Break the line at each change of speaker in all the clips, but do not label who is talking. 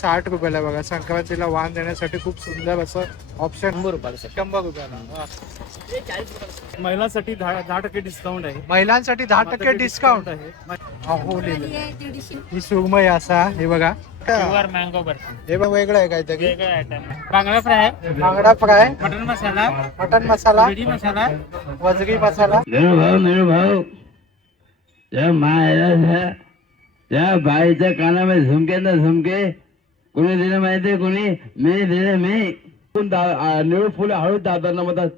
साठ रुपयाला बघा. संक्रांतीला वाण देण्यासाठी खूप सुंदर असं ऑप्शन
शंभर रुपयाला
शंभर रुपयाला.
महिलांसाठी दहा दहा टक्के डिस्काउंट आहे.
महिलांसाठी दहा टक्के डिस्काउंट
आहे.
अहो लिहिलं.
आहे दीडशे.
ही सुरमई असा हे बघा.
Pure mango barfi.
हे बघ वेगळं आहे काहीतरी.
वेगळे आयटम बांगडा फ्राय. आहे
बांगडा fry.
Mutton masala.
Mutton masala.
बिडी मसाला.
वजरी मसाला.
मेरे भाऊ मेरे भाऊ. त्या मायला त्या त्या बाईच्या कानामध्ये झुमके ना झुमके. कोणी दिले माहितीये कोणी? मी दिले मी. कोण दा- निळू फुले हळू दादांना म्हणतात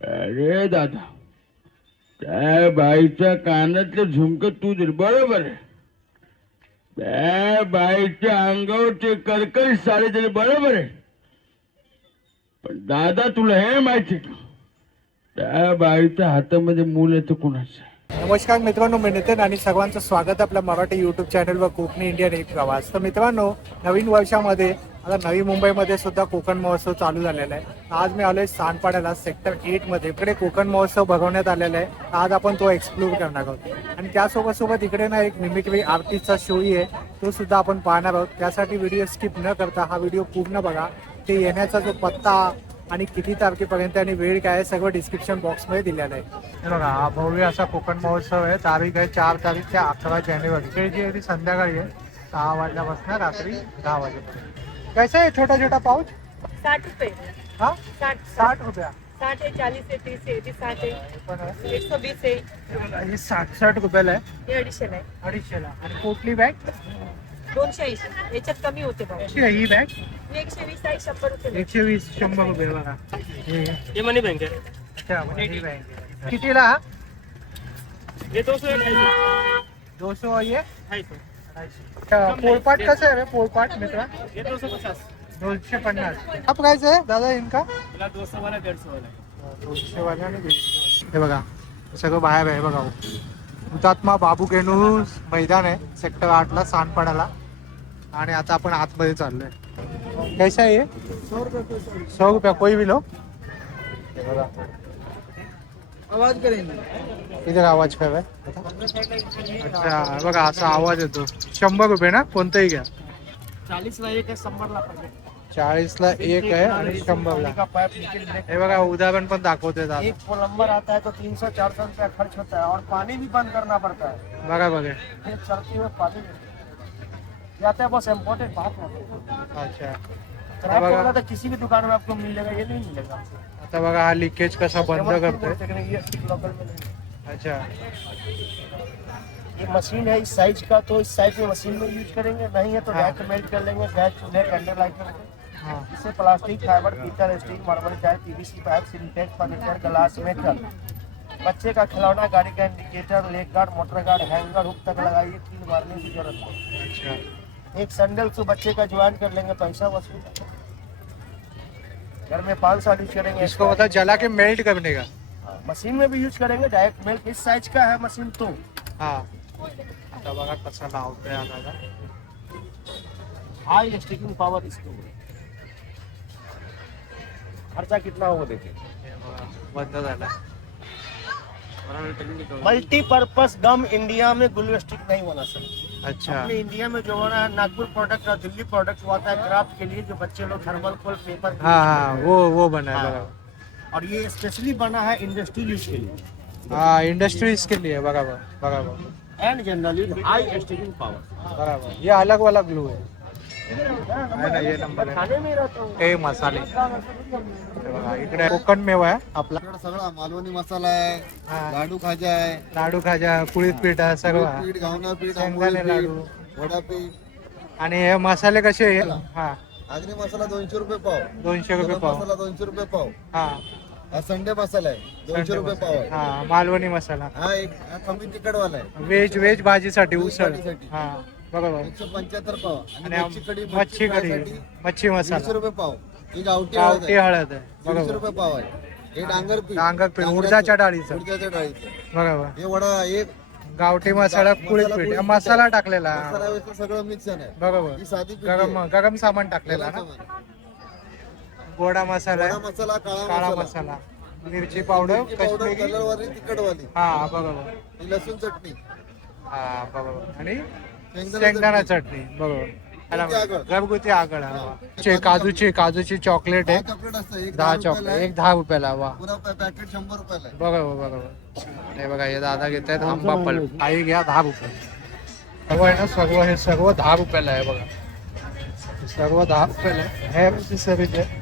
अरे दादा त्या बाईच्या कानातलं झुमकं तू दिल बरोबर. आहे. त्या बाईच्या अंगावरचे करकरी साडी दिली बरोबर आहे. पण दादा तुला हे माहिती का? त्या बाईच्या हातामध्ये मूल येतं कुणाचं?
नमस्कार मित्रांनो मी नितीन आणि सर्वांचं स्वागत आपल्या मराठी युट्यूब चॅनलवर कोकणी इंडियन एक प्रवास. तर मित्रांनो नवीन वर्षामध्ये आता नवी मुंबईमध्ये सुद्धा कोकण महोत्सव चालू झालेला आहे. आज मी आलोय सानपाड्याला सेक्टर एटमध्ये इकडे कोकण महोत्सव भगवण्यात आलेला आहे. आज आपण तो एक्सप्लोर करणार आहोत. आणि त्यासोबत सोबत इकडे ना एक मिमिक्री आर्टिस्टचा शोही आहे. तो सुद्धा आपण पाहणार आहोत. त्यासाठी व्हिडिओ स्किप न करता हा व्हिडिओ पूर्ण बघा. ते येण्याचा जो पत्ता आणि किती तारखेपर्यंत आणि वेळ काय आहे सगळं डिस्क्रिप्शन बॉक्समध्ये दिलेलं आहे. बघा हा भव्य असा कोकण महोत्सव आहे. तारीख आहे चार तारीख ते अकरा जानेवारी. ते जी आहे ती संध्याकाळी आहे. सहा वाजल्यापासून रात्री दहा वाजेपर्यंत. कैसा आहे छोटा छोटा पाऊच?
साठ रुपए
हा?
साठ.
साठ रुपया.
साठ है चालीस है तीस है साठ है
हे आहे.
एक सौ बीस है
हे बघा, हे साठ साठ रुपयाला आहे.
हे अडीचशे आहे.
अडीचशेला. आणि पोटली बॅग
दोनशे ऐंशी. याच्यात कमी होते भाऊ.
कशी आहे ही बॅग
ही एकशे वीस आहे शंभर रुपये
एकशे वीस शंभर रुपये बघा. हे.
ये मनी बँक आहे.
अच्छा ही बॅग आहे. कितीला? हा
ये दो सौ
दो सौ ये
ढाई सौ
अच्छा, पोळपाट कसं आहे रे पोळपाट मित्रा?
ये दो सौ पचास
दोनशे पन्नास. हा प्राइस आहे दादा इनका?
मला दो सौ वाला डेढ़ सौ वाला
दोनशे वाले आणि दीडशे वाले. हे बघा हे सगळं बाहेर आहे बघा हो. हुतात्मा बाबू केनू मैदान आहे सेक्टर आठला सानपाड्याला आणि आता आपण आतमध्ये चाललोय. कैसा आहे? सौ रुपया कोई भी लो.
आवाज करेंगे.
इधर आवाज काय आहे? अच्छा बघा असा आवाज येतो. शंभर रुपये ना? कोणतंही घ्या.
चालीस ला एक है शंभर ला पाकिट
चाळीसला एक आहे आणि शंभरला.
लेके-
हे बघा उदाहरण पण दाखवते दादा.
एक प्लम्बर आता है तो तीन सौ चार सौ रुपया खर्च होता है और पानी भी बंद करना पड़ता है.
बघा
पानी जाता है बस इम्पोर्टेंट बात है।
अच्छा। बघा.
तो किसी भी दुकान में आपको मिलेगा ये नहीं मिलेगा
आता बघा हा लिकेज कसा बंद करतोय अच्छा।
ये मशीन है इस साइज़ का तो इस साइज़ में मशीन में यूज़ करेंगे नहीं है तो
हाँ।
मेल्ट कर लेंगे गैस चूल्हे कैंडल लाइट
हा।
इससे प्लास्टिक फाइबर पीतल स्टील मार्बल चाय PVC pipe Sintex furniture glass metal बच्चे का खिलौना गाड़ी का indicator leg guard motor guard hanger hook तक लगाइए तीन मारने की ज़रूरत। है
अच्छा।
एक सैंडल से बच्चे का ज्वाइन कर लेंगे पैसा वसूल घर में पाँच साल यूज़ करेंगे।
इसको मतलब जला के मेल्ट करने का।
हाँ, मशीन में भी यूज़ करेंगे डायरेक्ट मेल्ट इस साइज़ का है मशीन तो।
हा। आता बघा कसा लावतोय हा दादा
हाई स्टिकिंग पावर इसको खर्चा कितना होगा देखिए।
हे। बघा,
मल्टीपर्पज गम इंडिया में ग्लू स्टिक नहीं बना सकते।
अच्छा।
अपने इंडिया में जो है नागपुर प्रोडक्ट और दिल्ली प्रोडक्ट हुआ था है क्राफ्ट के लिए जो बच्चे लोग थर्मल कोल पेपर
हाँ हाँ वो वो बना है
हाँ। और ये स्पेशली बना है इंडस्ट्री यूज़ के लिए।
हाँ इंडस्ट्रीज़ के लिए बराबर बघा
and generally high sticking power
बघा ये अलग वाला ग्लू है। है ना ये नंबर
खाने में रहता.
मसाले. बघा इकडे कोकण मेवा आहे आपला.
आपल्याकडे सगळा मालवणी मसाला आहे लाडू खाजा आहे.
लाडू खाजा कुळीत पीठ आहे सर्व.
पीठ घावना पीठ
शेंगदाणे लाडू.
पीठ वडापीठ.
आणि हे मसाले कसे आहे? हा.
आगरी मसाला दोनशे रुपये पाव.
दोनशे रुपये पाव.
मसाला दोनशे रुपये पाव.
हा.
हा संडे मसाला आहे. दोनशे रुपये पाव आहे.
हा मालवणी मसाला.
हा एक कमी तिखटवाला आहे.
व्हेज व्हेज भाजीसाठी उसळ. हा. बरोबर.
एकशे पंच्याहत्तर पाव.
आणि
आणि मच्छी कढी
मच्छी कढी
फ्रायसाठी
मच्छी
दीडशे
मसाला.
रुपये पाव. ही गावठी हळद
गावठी
आहे.
हळद आहे. बरोबर.
रुपये पाव आहे. हे डांगर पीठ.
डांगर पीठ. उडदाच्या डाळीचं.
उडदाच्या डाळीचं.
बरोबर.
हे वडा एक
गावठी मसाला कुळीत
मसाला
पीठ. मसाला. टाकलेला.
मसाला सगळं मिक्स आहे
बरोबर.
ही साधी पिठी
गरम
आहे.
गरम सामान टाकलेला ना. गोडा मसाला
वडा मसाला
काळा
काळा मसाला.
मिरची पावडर
पावडर
कश्मीरी.
कलरवाली तिखटवाली.
हा बरोबर.
ही लसूण चटणी.
हा बरोबर. आणि
शेंगदाणा
चटणी. बरोबर. घरगुती आगळ. चे काजूची काजूची चॉकलेट. आहे
दहा चॉकलेट एक
दहा
रुपयाला
वा.
पॅकेट शंभर रुपयाला
बघा बघा हे बघा हे दादा घेत आहेत आंबा पल्प. आई घ्या दहा रुपये. सर्व आहे ना सर्व हे सर्व दहा रुपयाला आहे बघा. हे सर्व दहा रुपयाला आहे. हे सर्विस आहे.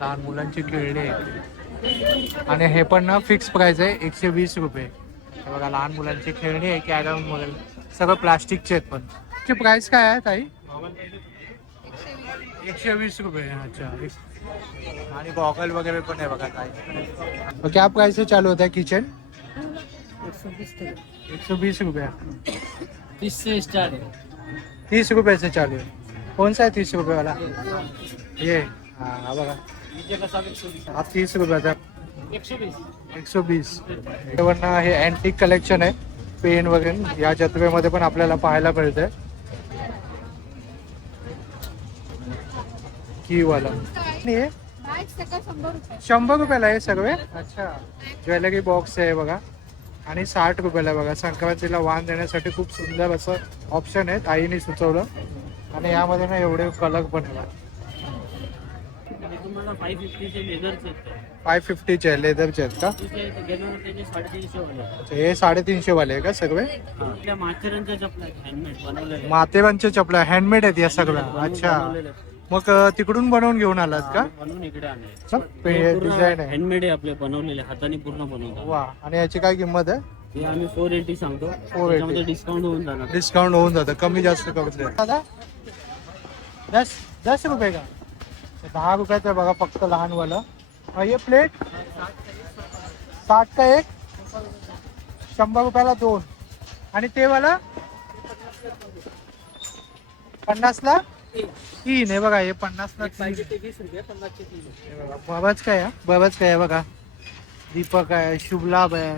लहान मुलांची खेळणी आहे. आणि हे पण ना फिक्स प्राइस आहे एकशे वीस रुपये. हे बघा लहान मुलांची खेळणी आहे कॅरम वगैरे. सगळं प्लास्टिकचे आहेत पण. ची प्राइस काय आहे ताई? एकशे वीस रुपये अच्छा. आणि गॉगल वगैरे पण आहे बघा काय. क्या प्राइस से चालू होता है किचन एक सौ बीस रुपया.
तीस से स्टार्ट है।
तीस रुपये से चालू है. कौन सा है तीस रुपये वाला? ये। हाँ हा बघा.
नीचे का सब एक सौ बीस।
हा तीस रुपयाचा
एक सौ बीस।
एक सौ बीस. वरनं हे अँटिक कलेक्शन आहे पेन वगैरे या जत्रेमध्ये पण आपल्याला पाहायला मिळतंय. की वाला शंभर रुपयाला आहे सगळे? अच्छा. ज्वेलरी बॉक्स आहे बघा. आणि साठ रुपयाला आहे बघा. संक्रांतीला वाण देण्यासाठी खूप सुंदर असं ऑप्शन आहे आईने सुचवलं. आणि यामध्ये ना एवढे कलर पण आहे फाय फिफ्टीचे आहे लेदरचे आहेत का? अच्छा, हे साडेतीनशे वाले आहे का सगळे?
माथेरानच्या चपला हँडमेड
आहेत या सगळ्या. अच्छा. मग अं, तिकडून बनवून घेऊन आलात का?
बनवून
डिझाईन आहे.
हँडमेड आहे आपले बनवलेले हाताने पूर्ण बनवतात.
वा आणि याची काय किंमत आहे?
हे आम्ही फोर एटी सांगतो.
480.
त्याच्यामध्ये डिस्काउंट होऊन जाणार.
डिस्काउंट होऊन जातं. कमी जास्त करून दादा दस दस रुपये का? दहा रुपयाचं आहे बघा फक्त लहानवालं हे प्लेट साठ का एक शंभर रुपयाला दोन. आणि ते वाला पन्नासला तीन. हे बघा हे पन्नासला तीन.
वीस रुपये पन्नासचे तीन.
हे बघा बबच काय आहे? बबच काय आहे बघा? दीपक आहे शुभलाभ आहे.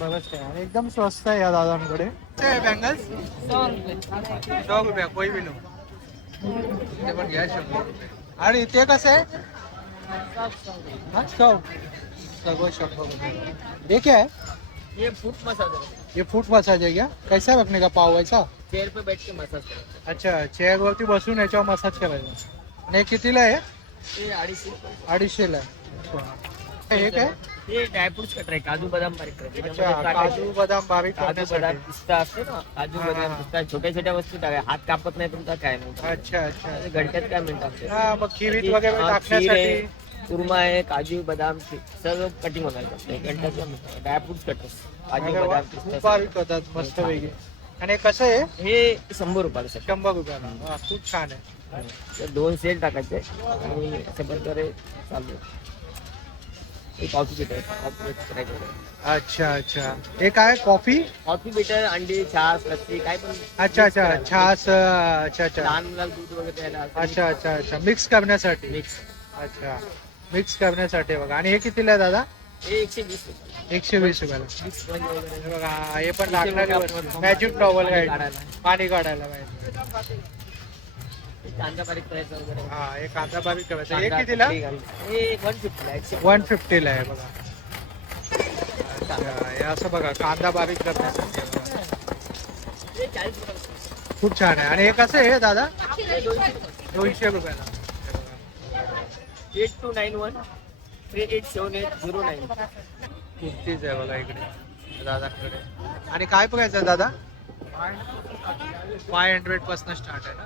बबच काय आहे. एकदम स्वस्त आहे या दादांकडे. बँगल्स सौ रुपया कोई भी लो ते पण घ्या शंभर आणि ते कसं आहे? हा, सौ सगळं शंभर रुपये. हे क्या? है
ये फूट मसाज
ये फूट मसाज आहे क्या कैसा रखने का पाव वैसा?
चेअर पे बैठ के मसाज
अच्छा चेअर वरती बसून याच्यावर मसाज करायचा. आणि हे कितीला आहे?
हे अडीचशे.
अडीचशेला आहे. अच्छा. हे काय?
हे ड्रायफ्रुट्स कटर आहे काजू बदाम बारीक करते
अच्छा
त्याच्यामध्ये टाकायचे.
काजू बदाम बारीक
काजू बदाम
करण्यासाठी.
पिस्ता असते ना काजू
हा,
बदाम
हा.
पिस्ता छोट्या छोट्या वस्तू टाकाय. हात कापत नाही तुमचा काय नाही.
अच्छा अच्छा.
आणि घंट्यात काय मिनिटात
हा मग खिरीत वगैरे
हा, खीर
टाकण्यासाठी
आहे, कुर्मा आहे काजू बदाम सर्व कटिंग होणार मिनिटात ड्रायफ्रुट्स कटर्स काजू
अरे वा,
बदाम
खूप
पिस्ता.
बारीक करतात मस्त वेगळी आणि हे कसं आहे?
हे शंभर रुपयाला set.
शंभर रुपयाला. वा, खूप छान आहे.
तर दोन सेट टाकायचे. आणि अशा प्रकारे चालू आहे. कॉफी बिटर
अच्छा अच्छा. हे काय कॉफी?
कॉफी बिटर अंडी छास लस्सी काय पण
अच्छा अच्छा. छास अच्छा अच्छा.
लहान मुलाला दूध वगैरे द्यायला
अच्छा अच्छा अच्छा. मिक्स करण्यासाठी?
मिक्स
अच्छा. मिक्स करण्यासाठी बघा. आणि हे कितीला आहे दादा?
हे एकशे वीस रुपये
एकशे वीस रुपयाला. हे बघा हे पण लागणारी मॅजिक टॉवल
पाणी काढायला. कांदा बारीक करायचा वगैरे.
हा हे कांदा बारीक करायचा. हे कितीला.
हे वन फिफ्टीला एकशे
वन फिफ्टीला आहे बघा. अच्छा हे असं बघा कांदा बारीक करण्यासाठी आहे बघा.
हे चाळीस रुपये
खूप छान आहे. आणि हे कसं आहे दादा
हे दोनशे रुपये
दोनशे रुपयाला. हे बघा.
Eight two nine one three eight seven eight zero nine.
कुर्तीच आहे बघा इकडे दादांकडे. आणि काय बघायचं दादा? फाय हंड्रेडपासून स्टार्ट आहे ना?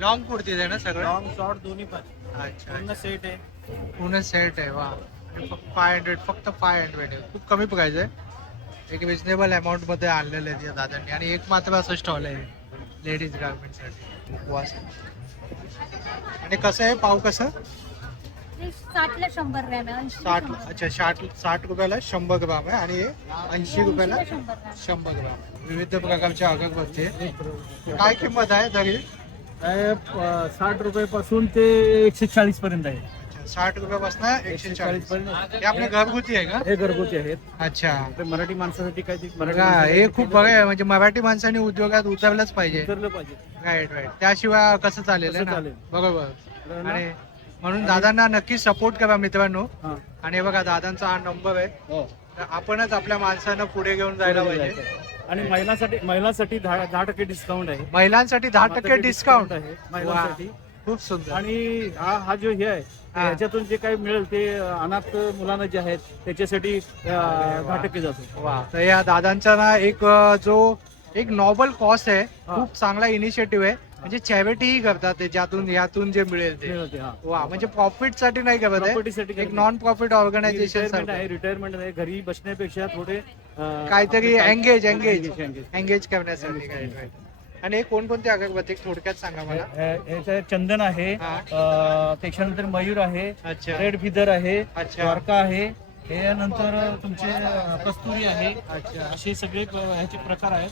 लॉंग कुर्तीज आहे ना सगळं?
लॉंग शॉर्ट दोन्ही पण.
अच्छा
पूर्ण सेट आहे.
पूर्ण सेट आहे वा. आणि फक्त फाय हंड्रेड फक्त फाय हंड्रेड आहे. खूप कमी प्राइस आहे. एक रिजनेबल अमाऊंटमध्ये आणलेलं आहे या दादांनी. आणि एक मात्र असं स्टॉल आहे लेडीज गार्मेंटसाठी उपवास आणि कसं आहे? पाव कसं?
साठला शंभर ग्रॅम आहे ऐंशी
साठ अच्छा साठ साठ रुपयाला शंभर ग्राम आहे आणि हे ऐंशी रुपयाला
शंभर ग्रॅम.
विविध प्रकारच्या अगरबत्ती आहे. काय किंमत आहे तरी?
साठ रुपये पासून ते एकशे चाळीस पर्यंत आहे.
साठ रुपयापासून एकशे चाळीस. हे आपले घरगुती आहे का?
हे घरगुती आहेत.
अच्छा.
मराठी माणसासाठी काय ते मराठी
बघा, हे खूप बघा म्हणजे मराठी माणसाने उद्योगात उतरलंच पाहिजे.
उतरलं पाहिजे.
राईट राईट त्याशिवाय कसं चालेल
कसं
ना?
चालेल?
बरोबर. आणि म्हणून दादांना नक्की सपोर्ट करा मित्रांनो.
हा.
आणि हे बघा दादांचा हा नंबर आहे.
हो.
तर आपणच आपल्या माणसांना पुढे घेऊन जायला पाहिजे.
आणि महिलांसाठी महिलांसाठी दहा दहा टक्के डिस्काउंट आहे.
महिलांसाठी दहा टक्के डिस्काउंट
आहे महिलांसाठी.
खूप सुंदर.
आणि हा हा जो हे आहे
हा.
याच्यातून जे काही मिळेल ते अनाथ मुलांना जे आहेत त्याच्यासाठी दहा टक्के जातो.
वा. तर या दादांचा ना एक जो एक नॉबल कॉस्ट आहे. खूप चांगला इनिशिएटिव्ह आहे. म्हणजे चॅरिटीही करतात ते ज्यातून यातून जे मिळेल ते. वा. म्हणजे प्रॉफिटसाठी नाही करत एक नॉन प्रॉफिट ऑर्गनायझेशन
रिटायरमेंट आहे घरी बसण्यापेक्षा थोडे
काहीतरी एंगेज एंगेज. एंगेज करण्यासाठी काय. आणि हे कोणकोणते अगरबत्ती थोडक्यात सांगा मला.
हे- ह्याच्यात चंदन आहे त्याच्यानंतर मयूर आहे
अच्छा.
रेड फिदर आहे
अच्छा.
द्वारका आहे हे नंतर तुमचे कस्तुरी आहे.
अच्छा.
असे सगळे ह्याचे प्रकार आहेत.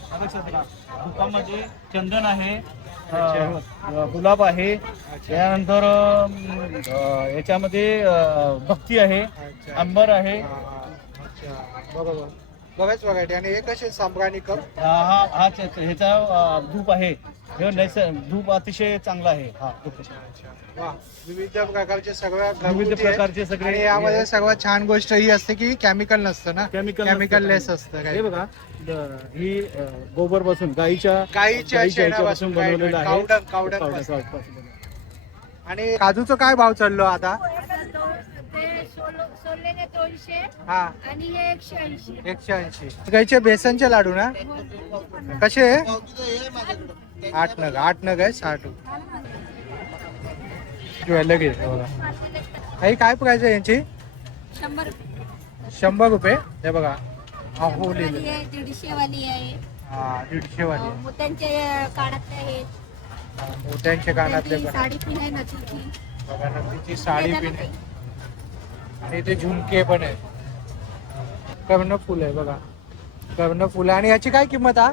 दुकानामध्ये चंदन आहे गुलाब आहे. त्यानंतर याच्यामध्ये भक्ती आहे अंबर आहे.
हा, बरोबर. बघाच व्हरायटी आणि हे कसे सांब्राणी कप?
हा हा ह्याचा धूप आहे. हे धूप अतिशय चांगला आहे. हा
वा विविध प्रकारचे सगळ्या
विविध
घरगुती.
प्रकारचे सगळे
आणि यामध्ये सर्वात छान गोष्ट ही असते की केमिकल नसतं ना?
केमिकल
केमिकल लेस असतं
हे
काही
बघा द- ही गोबरपासून गाईच्या
गाईच्या
गाईच्या
शेणापासून
ह्याच्यापासून बनवलेलं आहे.
कावडं कावडं
कावडं-
पासून.
कावडं पासून.
आणि काजूचा काय भाव चाललो आता?
दोनशे
हा.
आणि हे एकशे ऐंशी.
एकशे ऐंशी. गाईचे बेसनचे लाडू ना? कसे? आठ नग. आठ नग आहे? साठ. लगेच बघा. काही काय प्राइस आहे यांची?
शंभर
शंभर रुपये? हे बघा. अहो
वाली
लिहिलं
दीडशे वाली आहे.
हा दीडशे वाली
अं, मोत्यांचे काढातले आहेत.
मोत्यांचे कानातले
साडी पिन आहे नथीची.
बघा साडी पिन आहे. आणि इथे झुमके पण आहे कर्ण फुल आहे बघा. कर्ण फुल आहे. आणि याची काय किंमत हा?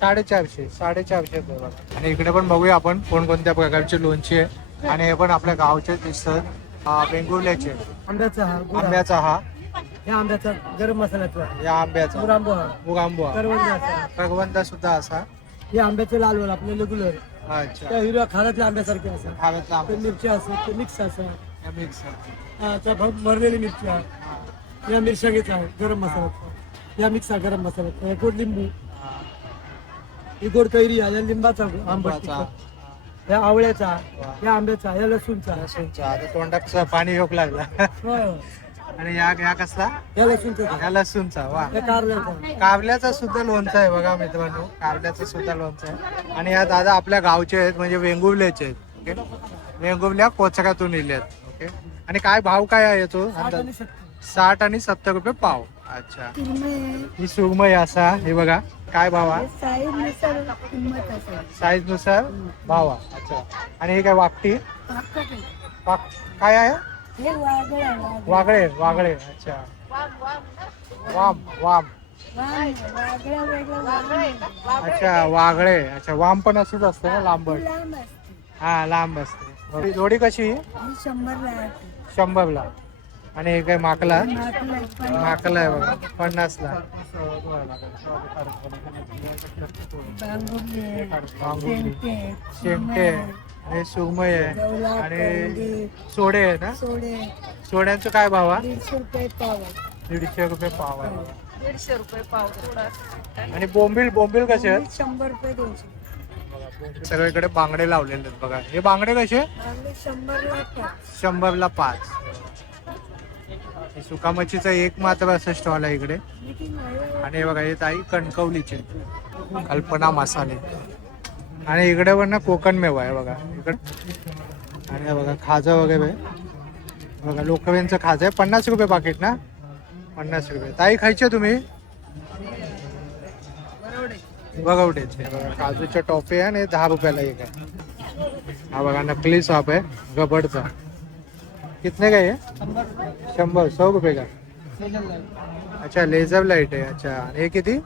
साडेचारशे.
साडेचारशे बघा. आणि इकडे पण बघूया आपण कोणकोणत्या प्रकारचे लोणचे आहे. आणि हे पण आपल्या गावचे दिसतात. वेंगुर्ल्याचे.
आंब्याचा हा
आंब्याचा हा.
या आंब्याचा गरम मसाल्याचा.
या आंब्याचा.
हा.
मुगांबुआ भगवंत सुद्धा असा.
हे आंब्याचे लालवल आपले रेग्युलर
अच्छा.
त्या हिरव्या खाण्यातल्या आंब्यासारखे असं.
आंबा.
मिरच्या असं ते मिक्स असं हा, त्या भर- भरलेली मिरची आहे. या मिरच्या घेत आहे गरम मसाल्याचा या मिक्स गरम मसाल्याचा हे गोड लिंबू. ही गोड कैरी आहे या लिंबाचा आंबट तिखट. या आवळ्याचा या आंब्याचा या लसूणचा
लसूणचा आता तोंडाचं पाणी योग लागला.
होय.
आणि या या कसला?
या लसूणचा
या लसूणचा वा.
या कारल्याचा
कारल्याचा सुद्धा लोणचं आहे बघा मित्रांनो. कारल्याचं सुद्धा लोणचं आहे. आणि या दादा आपल्या गावचे आहेत म्हणजे वेंगुर्ल्याचे आहेत. ओके? वेंगुर्ल्या कोचकातून इले आहेत ओके आणि काय भाव काय आहे याचो?
साठ आणि सत्तर.
साठ आणि सत्तर रुपये पाव. अच्छा. ही सुरमई असा हे बघा. काय भाव हा साईजनुसार भाव हा. अच्छा. आणि हे काय वाकटी? वाक काय आहे?
हे वागळ वागळ.
अच्छा. वाम वाम. अच्छा वागळे. अच्छा वाम पण अशीच असते ना लांबट.
लांब असते.
हा जोडी कशी?
ही शंभरला.
शंभरला. आणि हे काय माकला?
माकलं आहे,
बघा पन्नासला.
आहे
आणि सुरमई आहे आणि सोडे आहे ना?
सोडे.
सोड्यांचं काय भाव हा
दीडशे रुपये पाव आहे.
दीडशे रुपये पाव आहे.
दीडशे रुपये पाव थोडा.
आणि बोंबील बोंबील कसे आहेत?
शंभर रुपये दोनशे.
सगळीकडे बांगडे लावलेले आहेत बघा. हे बांगडे कसे?
शंभरला पाच.
सुका मच्छीचा एक मात्र असं स्टॉल आहे इकडे. आणि हे बघा हे ताई कणकवलीचे. कल्पना मसाले. आणि इकडे पण ना कोकण मेवा आहे बघा. इकडे. आणि हे बघा खाजा वगैरे. बघा लोकवेंचं खाजा आहे. पन्नास रुपये पाकिट ना? पन्नास रुपये. ताई खायचे तुम्ही? बघवडेचे बघा काजूच्या टॉफी आहे आणि एक हा नकली साप आहे कितने का ये शंभर, सौ रुपये का? अच्छा लेझर लाईट आहे अच्छा. आणि हे किती?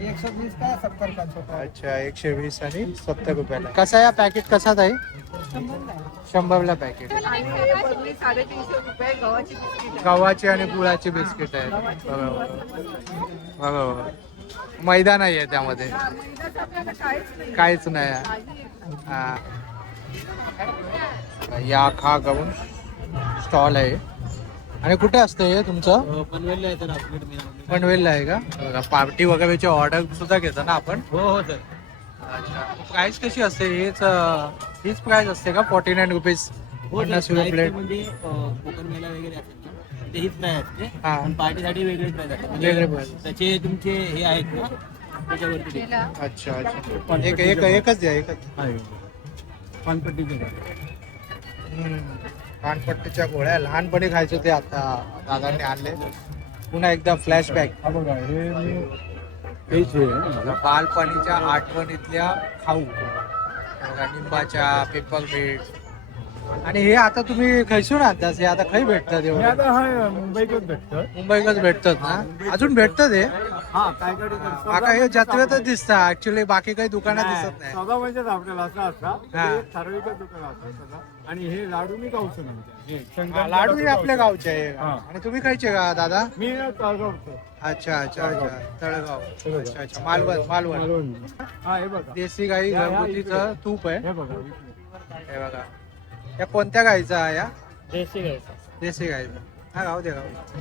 एकशे वीस का का
अच्छा एकशे वीस आणि सत्तर रुपयाला. कसा या पॅकेट कसा ताई? शंभरला पॅकेट
हे गव्हाची
आणि गुळाची बिस्किट आहे. बघा बघा. बघा बघा मैदा नाही आहे त्यामध्ये.
काहीच नाही.
काहीच नाही आहे. हा. या खा गाऊन स्टॉल आहे. आणि कुठे असतं हे तुमचं?
पनवेलला आहे तर आपल्याकडे मेन
पनवेलला आहे का? बघा पार्टी वगैरेची ऑर्डर सुद्धा घेता ना आपण?
हो हो सर
अच्छा. प्राइस कशी असते? हेच हीच प्राइस असते का? फोर्टी नाईन रुपीज पन्नास रुपये प्लेट
म्हणजे कोकण मेला वगैरे ते हीच प्राईस असते
हा.
पण पार्टीसाठी वेगळी प्राईस असते
वेगळे
म्हणजे
price.
त्याचे तुमचे हे आहेत ना त्याच्यावरती.
अच्छा अच्छा. एक एक एकच द्या एकच.
पानपट्टीचे
हम्म. पानपट्टीच्या गोळ्या लहानपणी खायचो ते आता दादांनी आणले. पुन्हा एकदा फ्लॅशबॅक
हा बघा हे मी हेच आहे.
बालपणीच्या आठवणीतल्या खाऊ. बघा, निंबाच्या पेपर मीठ. आणि हे आता तुम्ही खैसून आणता? हे आता खै भेटतात
हे
एवढं
आता हा मुंबईतच भेटतं
मुंबईतच भेटतात ना? अजून भेटतात हे?
हा काय काय
आता हे जत्रेतच दिसतात ऍक्च्युली बाकी काही दुकानात दिसत नाही.
सदा म्हणजेच आपल्याला असं असतात
हा.
ठराविकच दुकान असतात सदा. आणि हे लाडू मी गावचं नव्हते हे शंकर
हा, लाडू हे आपल्या गावचे. आहे.
हा.
आणि तुम्ही खायचे का दादा?
मी तळगावचं.
अच्छा अच्छा अच्छा. तळगाव. अच्छा अच्छा. मालवण मालवण.
मालवण. हा हे बघा.
देशी गाई घरगुतीचं. तूप आहे.
हे बघा.
हे बघा. या कोणत्या गाईचा आहे या?
देशी घ्यायचं
देशी गाईचा हा गाव दे गाव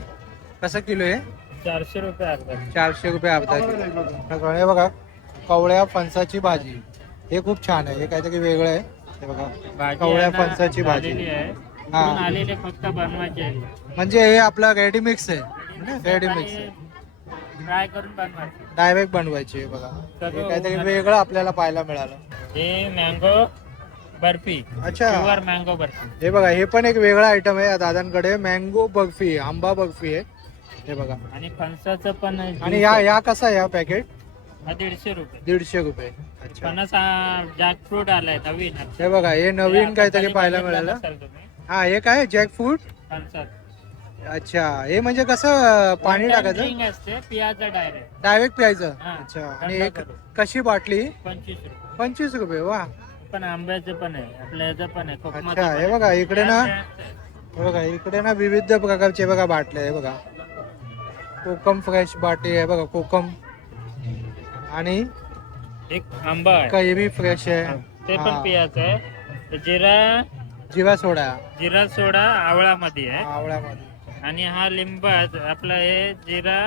कसं किलो आहे?
चारशे रुपये अर्धा
चारशे रुपये अर्धा किलो हे बघा कवळ्या फणसाची भाजी. हे खूप छान आहे हे काहीतरी वेगळं आहे. हे बघा कवळ्या फणसाची भाजी. हा.
आलेले फक्त बनवायचे
म्हणजे हे आपलं रेडी मिक्स आहे. रेडी मिक्स आहे.
फ्राय करून बनवायचे.
डायरेक्ट बनवायची बघा. हे काहीतरी वेगळं आपल्याला पाहायला मिळालं.
हे मँगो बर्फी.
अच्छा.
Pure mango barfi.
हे बघा हे पण एक वेगळा आयटम आहे दादांकडे. मँगो बर्फी आहे, आंबा बर्फी आहे. हे बघा.
आणि फणसाचं पण
आणि या या कसा आहे या पॅकेट
हा दीडशे रुपये.
दीडशे रुपये. अच्छा.
फणस जॅक फ्रूट आलाय नवीन.
हे बघा हे नवीन काहीतरी पाहायला मिळालं. हा हे काय? जॅक फ्रूट
फणसात
अच्छा. हे म्हणजे कसं पाणी टाकायचं?
ड्रिंक असते पियाचं डायरेक्ट
डायरेक्ट प्यायचं
हा,
अच्छा.
थंड
आणि एक
करून.
कशी बाटली?
पंचवीस रुपये.
पंचवीस रुपये वा.
पण आंब्याचं पण आहे आपल्या याचं पण आहे कोकमाचं
अच्छा
पण
हे
आहे.
बघा इकडे ना हे बघा इकडे ना विविध प्रकारचे बघा बाटले आहे बघा. कोकम फ्रेश बाटी आहे बघा कोकम. आणि
एक आंबा आहे.
कैरी फ्रेश आहे.
ते
हा.
पण पियाचं आहे. जिरा
जिरा सोडा.
जिरा सोडा आवळामध्ये आहे.
आवळ्यामध्ये
आणि हा लिंबा आपला हे जिरा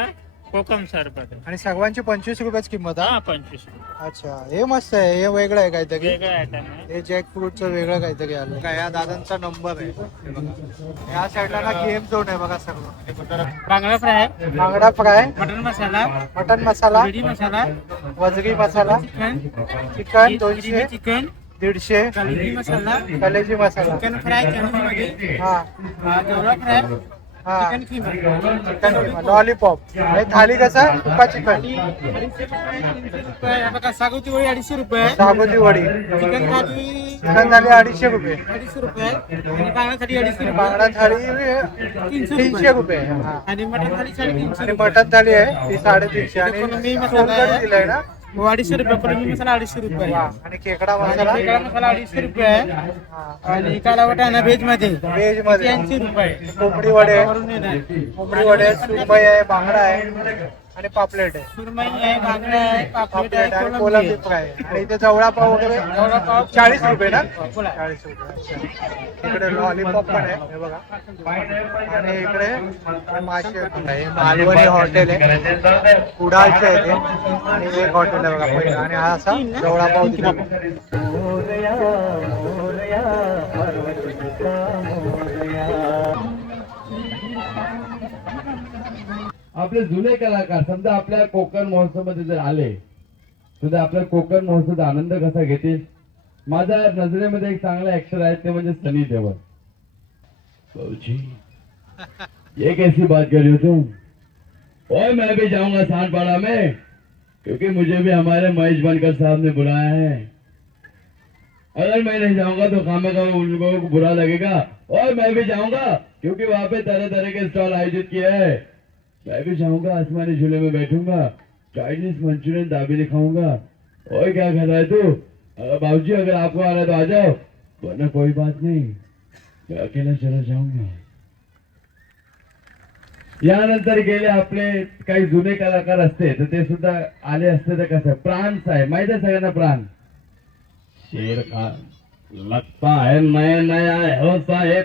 कोकम सरबत आहे.
आणि सर्वांची पंचवीस रुपयाच किंमत
हा?
हा
पंचवीस रुपये.
अच्छा हे मस्त आहे हे वेगळं आहे काहीतरी.
वेगळं आयटम आहे
हे जॅक फ्रूटचं वेगळं काहीतरी आलं काय या दादांचा नंबर आहे. हे बघा. या साईडला ना गेम झोन आहे बघा सगळं.
बांगडा फ्राय
बांगडा fry.
Mutton masala.
Mutton masala.
बिडी मसाला.
वजरी मसाला.
चिकन.
चिकन दोनशे.
चिकन.
दीडशे.
मसाला.
कलेजी मसाला.
चिकन फ्राय
हा.
फ्राय
हा
चिकन
चिकन लॉलीपॉप आणि थाली कसा? सुका चिकन
सागोती वळी अडीचशे रुपये.
साबुती वडी.
चिकन थाली
चिकन थाली अडीचशे रुपये.
अडीचशे रुपये. बांगडा थाली अडीचशे रुपये.
बांगडा थाळी तीनशे रुपये.
आणि मटन थाली साडेतीनशे
आणि मटन थाळी आहे ती साडेतीनशे. आणि
मी मसाला.
दिलाय ना?
हो, अडीचशे रुपये पनीर मसाला अडीचशे रुपये।
वा. आणि खेकडा मसाला
खेकडा मसाला अडीचशे रुपये आहे. आणि काला वाटाणा
व्हेजमध्ये व्हेजमध्ये
ऐंशी रुपये।
कोंबडी वडे.
वरून येणार.
कोंबडी वडे सुरमई आहे बांगडा आहे. आणि पापलेट आहे.
सुरमई आहे बांगडा आहे पापलेट
पापलेट
आहे
आणि
कोलंबी
कोलंबी
आहे.
फ्राय. आहे. आणि इथे जवळा पाव वगैरे
जवळा पाव
चाळीस रुपये ना?
बोला.
चाळीस रुपये अच्छा. इकडे लॉलीपॉप पण आहे हे बघा. आणि इकडे मासे हे मालवणी हॉटेल आहे. कुडाळचे आहे ते. आणि एक हॉटेल आहे बघा पहिलं. आणि हा असा जवळा पाव दिला
आपले जुने कलाकार समजा आपल्या कोकण महोत्सव मध्ये जर आले तर आपल्या कोकण महोत्सवाचा आनंद कसा घेतील? माझ्या नजरेमध्ये एक चांगला ऍक्टर आहे ते म्हणजे सनी देवल. ये कैसी बात कर रहे हो तुम? और मैं भी जाऊँगा सांडपाड़ा में क्योंकि मुझे भी हमारे महेश बनकर साहब ने बुलाया है। अगर मैं नहीं जाऊँगा तो खामे का उन लोगों को बुरा लगेगा। और मैं भी जाऊँगा क्योंकि वहाँ पे तरह तरह के स्टॉल आयोजित किए हैं। मैं भी जाऊंगा आसमानी झूले में बैठूंगा। चाइनीज मंचूरियन दाबेली खाऊंगा। और क्या कर रहा है तू? अगर बाबूजी अगर आपको आ रहा तो आ जाओ। वरना कोई बात नहीं। मैं अकेला चला जाऊंगा। यानंतर गेले आपले काही जुने कलाकार असते तर ते सुद्धा आले असते तर कसं? प्राण साहेब माहीत आहे सगळ्यांना प्राण? शेर खान लगता है नया नया है हो साहेब।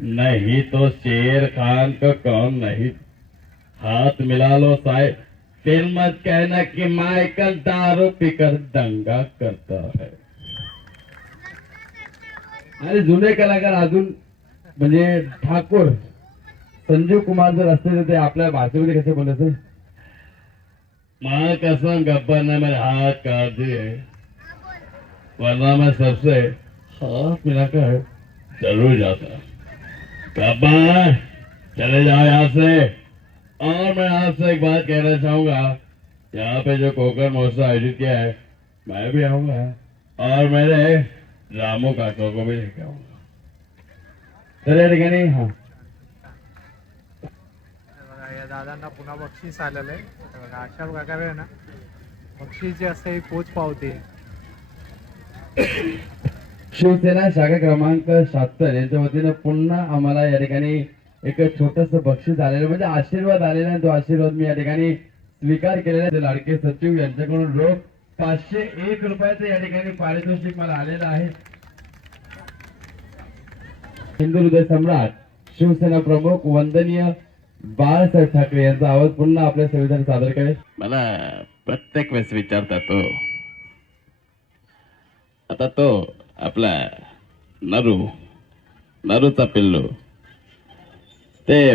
नहीं तो शेर खान का कौन नहीं हाथ मिला लो साहेब। फिर मत कहना कि माइकल दारू पीकर दंगा करता है। आणि जुने कलाकार अजून म्हणजे ठाकूर संजीव कुमार जर असते तर ते आपल्या भाषेमध्ये कसे बोलायचे? माँ कसम गब्बर ने मेरे हाथ काट दिए। वरना मैं सबसे हाथ मिलाकर जरूर जाता। गब्बर चले जाओ यहाँ से। और मैं आपसे एक बात कहना चाहूंगा। यहाँ पे जो कोकर महोत्सव आयोजित किया है मैं भी आऊंगा और मेरे रामू काका को भी लेके आऊंगा। तर या ठिकाणी हा।
या दादांना पुन्हा बक्षीस आलेलं आहे. बघा अशा प्रकारे ना बक्षीस जे असते पोच पावते
शिवसेना शाखा क्रमांक शहात्तर यांच्या वतीनं पुन्हा आम्हाला या ठिकाणी एक छोटस बक्षीस आलेलं म्हणजे आशीर्वाद आलेला आहे तो आशीर्वाद मी या ठिकाणी स्वीकार केलेला आहे. लाडके सचिव यांच्याकडून रोख पाचशे एक रुपयाचं या ठिकाणी पारितोषिक मला आलेलं आहे. हिंदू हृदय सम्राट शिवसेना प्रमुख वंदनीय बाळासाहेब ठाकरे यांचा आवाज पुन्हा आपल्या संविधान सादर करेल. मला प्रत्येक वेळेस विचारता तो. आता तो आपला नरू नरूचा पिल्लू. ते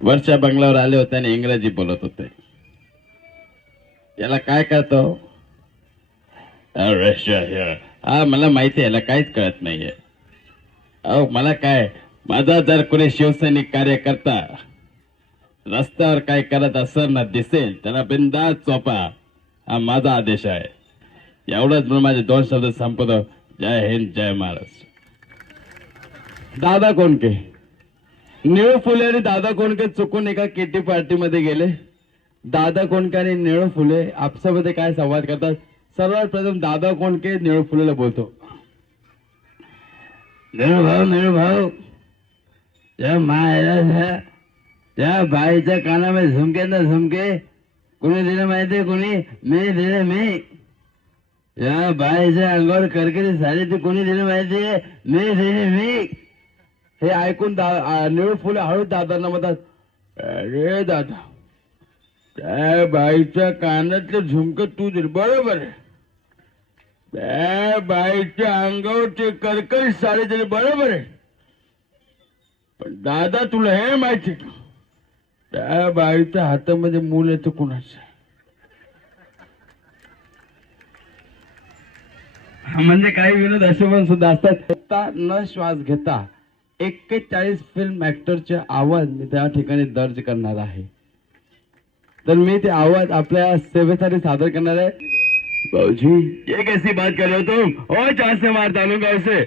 वर्षा बंगल्यावर आले होते आणि इंग्रजी बोलत होते. याला काय कळतो? हा मला माहिती आहे याला काहीच कळत नाहीये. अहो मला काय? माझा जर कोणी शिवसैनिक कार्यकर्ता रस्त्यावर काय करत असं ना दिसेल त्याला बिंदास चोपा हा माझा आदेश आहे. एवढंच म्हणून माझे दोन शब्द संपतो जय हिंद जय महाराष्ट्र. दादा कोणके निळू फुले आणि दादा कोणके चुकून एका किटी पार्टीमध्ये गेले? दादा कोणके आणि निळू फुले आपसामध्ये काय संवाद करतात? सर्वात प्रथम दादा कोणके निळू फुलेला बोलतो. निळू भाऊ निळू भाऊ त्या मायला त्या बाईच्या कानामध्ये झुमके ना झुमके कोणी दिलं माहिती कोणी? मी दिले मी. या बाईच्या अंगावर करकरी साडी ती कोणी दिली माहिती मी दिली मी. हे ऐकून दा निळू फुले हळू दादांना म्हणतात अरे दादा त्या बाईच्या कानातलं झुमकं तू दिल बरोबर आहे. त्या बाईच्या अंगावरचे करकरी साडी दिली बरोबर आहे. पण दादा तुला हे माहिती का? त्या बाईच्या हातामध्ये मूल येतं कुणाचं म्हणजे काही विनोद असे पण सुद्धा असतात. न श्वास घेता एक्केचाळीस फिल्म ॲक्टरचे आवाज मी त्या ठिकाणी दर्ज करणार आहे. तर मी ते आवाज आपल्या सेवेसाठी सादर करणार आहे. भाऊजी ये कैसी बात कर रहे हो तुम? ओ जहां से मार डालूंगा उसे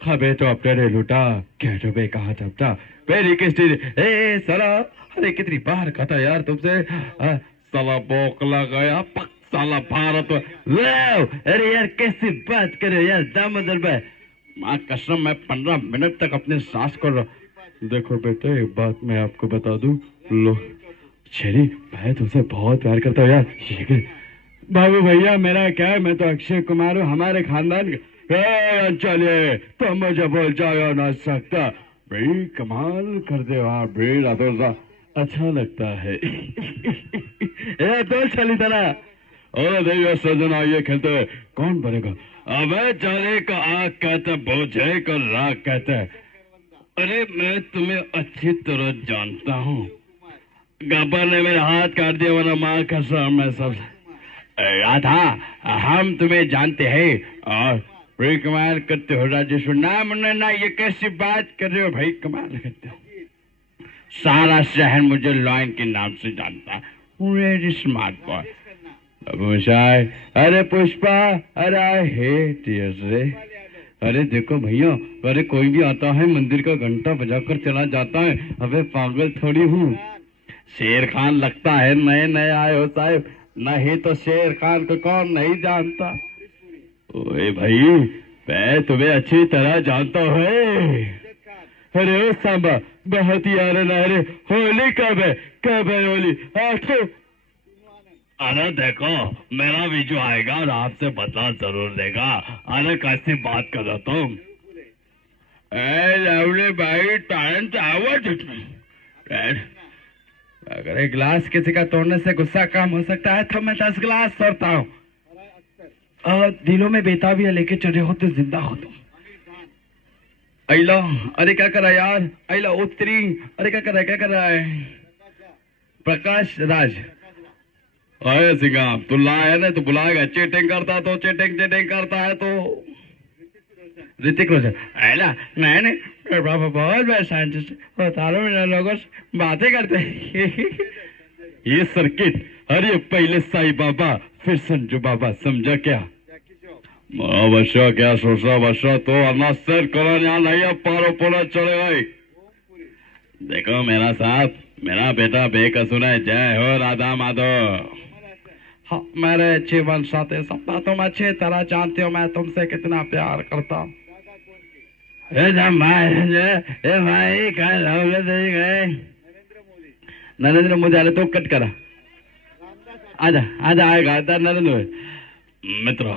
खबे तो अपने ने लूटा. क्या जो बे कहा था मेरी किस्ती ए साला अरे कितनी बार कहता यार तुमसे? साला बोकला गया पक साला भारत हो ले अरे यार कैसी बात करे हो यार दामदर भाई। माँ, कसम, मैं पंद्रह मिनट तक अपने सांस कर रहा देखो बेटे, एक बात मैं आपको बता दूँ। लो शेरी मैं तुमसे बहुत प्यार करता हूँ यार। बाबू भैया, मेरा क्या है? मैं तो अक्षय कुमार हूँ, हमारे खानदान चलिए, तुम मुझे बोल जाओ, ना सकता। भाई, कमाल कर दे हाँ भाई रातों सा अच्छा लगता है। ए तो चली तरह। ओ, देव सजना ये खेलते कौन बनेगा? अबे चले का आग कहते, बोझे को राग कहते हैं। अरे, मैं तुम्हें अच्छी तरह जानता हूँ। गब्बर ने मेरे हाथ काट दिया, वरना माँ कसम मैं सब। राधा, हम तुम्हें जानते हैं, और भाई कमाल करते हो राजेश्वर ना मुन्ना ना ये कैसी बात कर रहे हो भाई कमाल करते हो? सारा शहर मुझे लॉयन के नाम से जानता। है वेरी स्मार्ट बॉय भूषाय अरे पुष्पा, अरे आई हेट रे। अरे देखो भैया, अरे कोई भी आता है, मंदिर का घंटा बजाकर चला जाता है। अबे पागल थोड़ी हूँ। शेर खान लगता है, नए नए आए हो साहब। नहीं तो शेर खान को कौन नहीं जानता? ओए भाई, मैं तुम्हें अच्छी तरह जानता हूँ। अरे ओ सांबा, बहुत ही आ रहा होली कब है? कब है होली? आठो अरे देखो, मेरा भी जो आएगा और आपसे बदला ज़रूर देगा अरे कैसी बात कर रहे तुम? अरे भाई टाळ्यांचा आवाज़ अगर एक गिलास किसी का तोड़ने से गुस्सा कम हो सकता है तो मैं दस गिलास तोड़ता हूँ। दिलों में बेताबियाँ लेके चले हो तो ज़िंदा हो तुम। अला अरे क्या कर रहा यार? अला उत्तरी अरे क्या कर रहा है, क्या कर रहा है? प्रकाश, राज। अरे सिंगाम तू लाया ना, तू बुलाएगा। चीटिंग करता तो चीटिंग चीटिंग करता है तो। ऋतिक रोशन अला बहुत बड़े साइंटिस्ट लोगों से बातें करते ये सर्किट, अरे पहले साई बाबा, फिर संजू बाबा, समझा क्या? अवश्य क्या सोचा अवश्य तो अन्ना सर करो, यहाँ नहीं पारो पोला चले गए। देखो मेरा साथ, मेरा बेटा बेकसूर है। जय हो राधा माधव। हाँ मेरे जीवन साथी सपना तुम अच्छी तरह जानते हो मैं तुमसे कितना प्यार करता हूँ। नरेंद्र मोदी आले तो कट करा। आजा आजा, आएगा आता नरेंद्र मोदी मित्रों,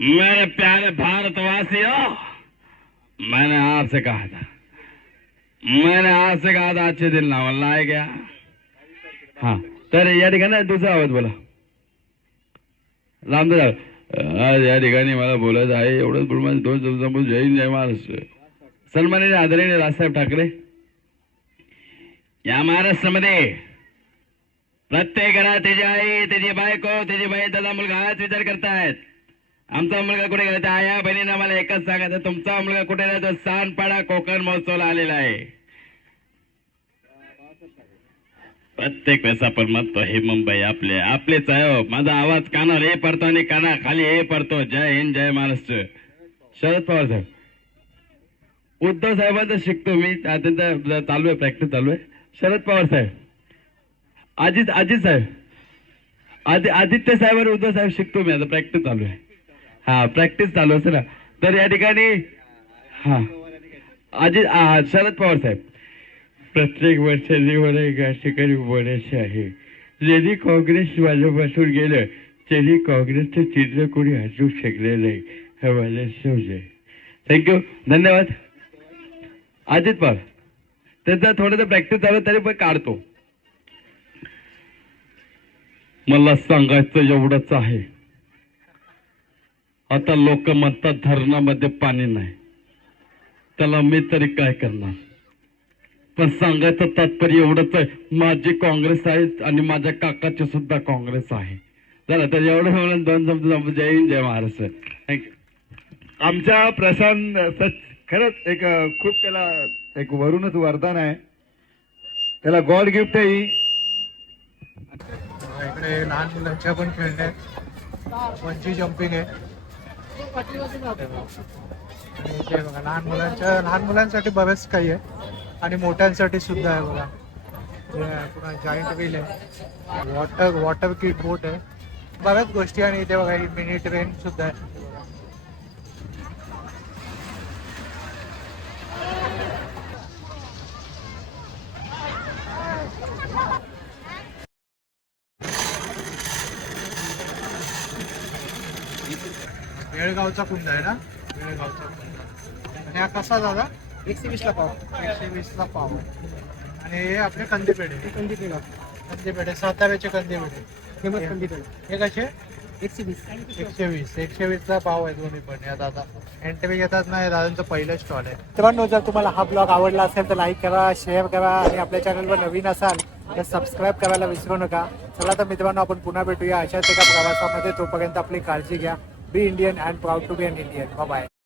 मेरे प्यारे भारतवासियों, मैंने आपसे कहा था, मैंने आपसे कहा था, अच्छे दिन ना बोलना है क्या हाँ तर या ठिकाणी दुसरा आवाज़ बोला। रामदास आज या ठिकाणी मला बोलायचं आहे एवढंच बोल माझे दोन शब्द जय हिंद जय महाराष्ट्र सन्माननीय आदरणीय राजसाहेब ठाकरे या महाराष्ट्रामध्ये प्रत्येक घरात त्याची आई त्याची बायको त्याची बहीण त्याचा मुलगा हाच विचार करतायत. आमचा मुलगा कुठे गेला? त्या आया बहिणीनं मला एकच सांगायचं तुमचा मुलगा कुठे राहतो सानपाडा कोकण महोत्सवला आलेला आहे. प्रत्येक वेळेस आपण म्हणतो हे मुंबई आपले आपलेच आहे हो. माझा आवाज कानावर हे पडतो आणि काना खाली हे पडतो. जय हिंद जय महाराष्ट्र. शरद पवार साहेब उद्धव साहेबांचं शिकतो मी आता चालू आहे प्रॅक्टिस चालू आहे. शरद पवार साहेब अजित अजित साहेब आदि आदित्य साहेब आणि उद्धव साहेब शिकतो मी आता प्रॅक्टिस चालू आहे. हा प्रॅक्टिस चालू असेल ना. तर या ठिकाणी हा अजित हा शरद पवार साहेब प्रत्येक वर्षाची मला एका ठिकाणी बोलायचे आहे. जरी काँग्रेस माझ्यापासून गेलं तरी काँग्रेसचं चित्र कोणी हसू शकले नाही. हे मला समज आहे. थँक्यू धन्यवाद. अजित पवार त्याचा थोडंसं प्रॅक्टिस झालं तरी पण काढतो. मला सांगायचं एवढंच आहे. आता लोक म्हणतात धरणामध्ये पाणी नाही. त्याला मी तरी काय करणार? पण सांगायचं तात्पर्य एवढंच आहे माझी काँग्रेस आहे आणि माझ्या काकाची सुद्धा काँग्रेस आहे. चला तर एवढं म्हणून दोन शब्द संपू. जय हिंद जय महाराष्ट्र. थँक्यू
आमच्या प्रशांत सच खरंच एक खूप त्याला एक वरूनच वरदान आहे. त्याला गॉड गिफ्ट आहे ही.
इकडे लहान मुलांच्या पण खेळणे आहेत. बंची जम्पिंग आहे. लहान मुलांच्या लहान मुलांसाठी बरेच काही आहे. आणि मोठ्यांसाठी सुद्धा आहे बघा. पुन्हा जॉईंट व्हील आहे. वॉटर वॉटर किट बोट आहे. बऱ्याच गोष्टी आणि इथे बघा ही मिनी ट्रेन सुद्धा आहे. बेळगावचा कुंड आहे ना? बेळगावचा कुंड. आणि हा कसा दादा
एकशे वीसला पाव.
एकशे वीसला पाव. आणि हे आपले कंदी पेढे
कंदी पेढा
कंदी पेढे साताऱ्याचे कंदी पेढे
फेमस कंदी पेढा
हे कसे?
एकशे वीस.
एकशे वीस. एकशे वीसचा पाव आहे दोन्ही पण या दादा. एंट्री घेतात ना हे दादांचं पहिलं स्टॉल आहे. मित्रांनो जर तुम्हाला हा ब्लॉग आवडला असेल तर लाईक करा शेअर करा आणि आपल्या चॅनलवर नवीन असाल तर सबस्क्राईब करायला विसरू नका. चला तर मित्रांनो आपण पुन्हा भेटूया. अशाच एका प्रवासामध्ये तोपर्यंत आपली काळजी घ्या. Be Indian and proud to be an Indian bye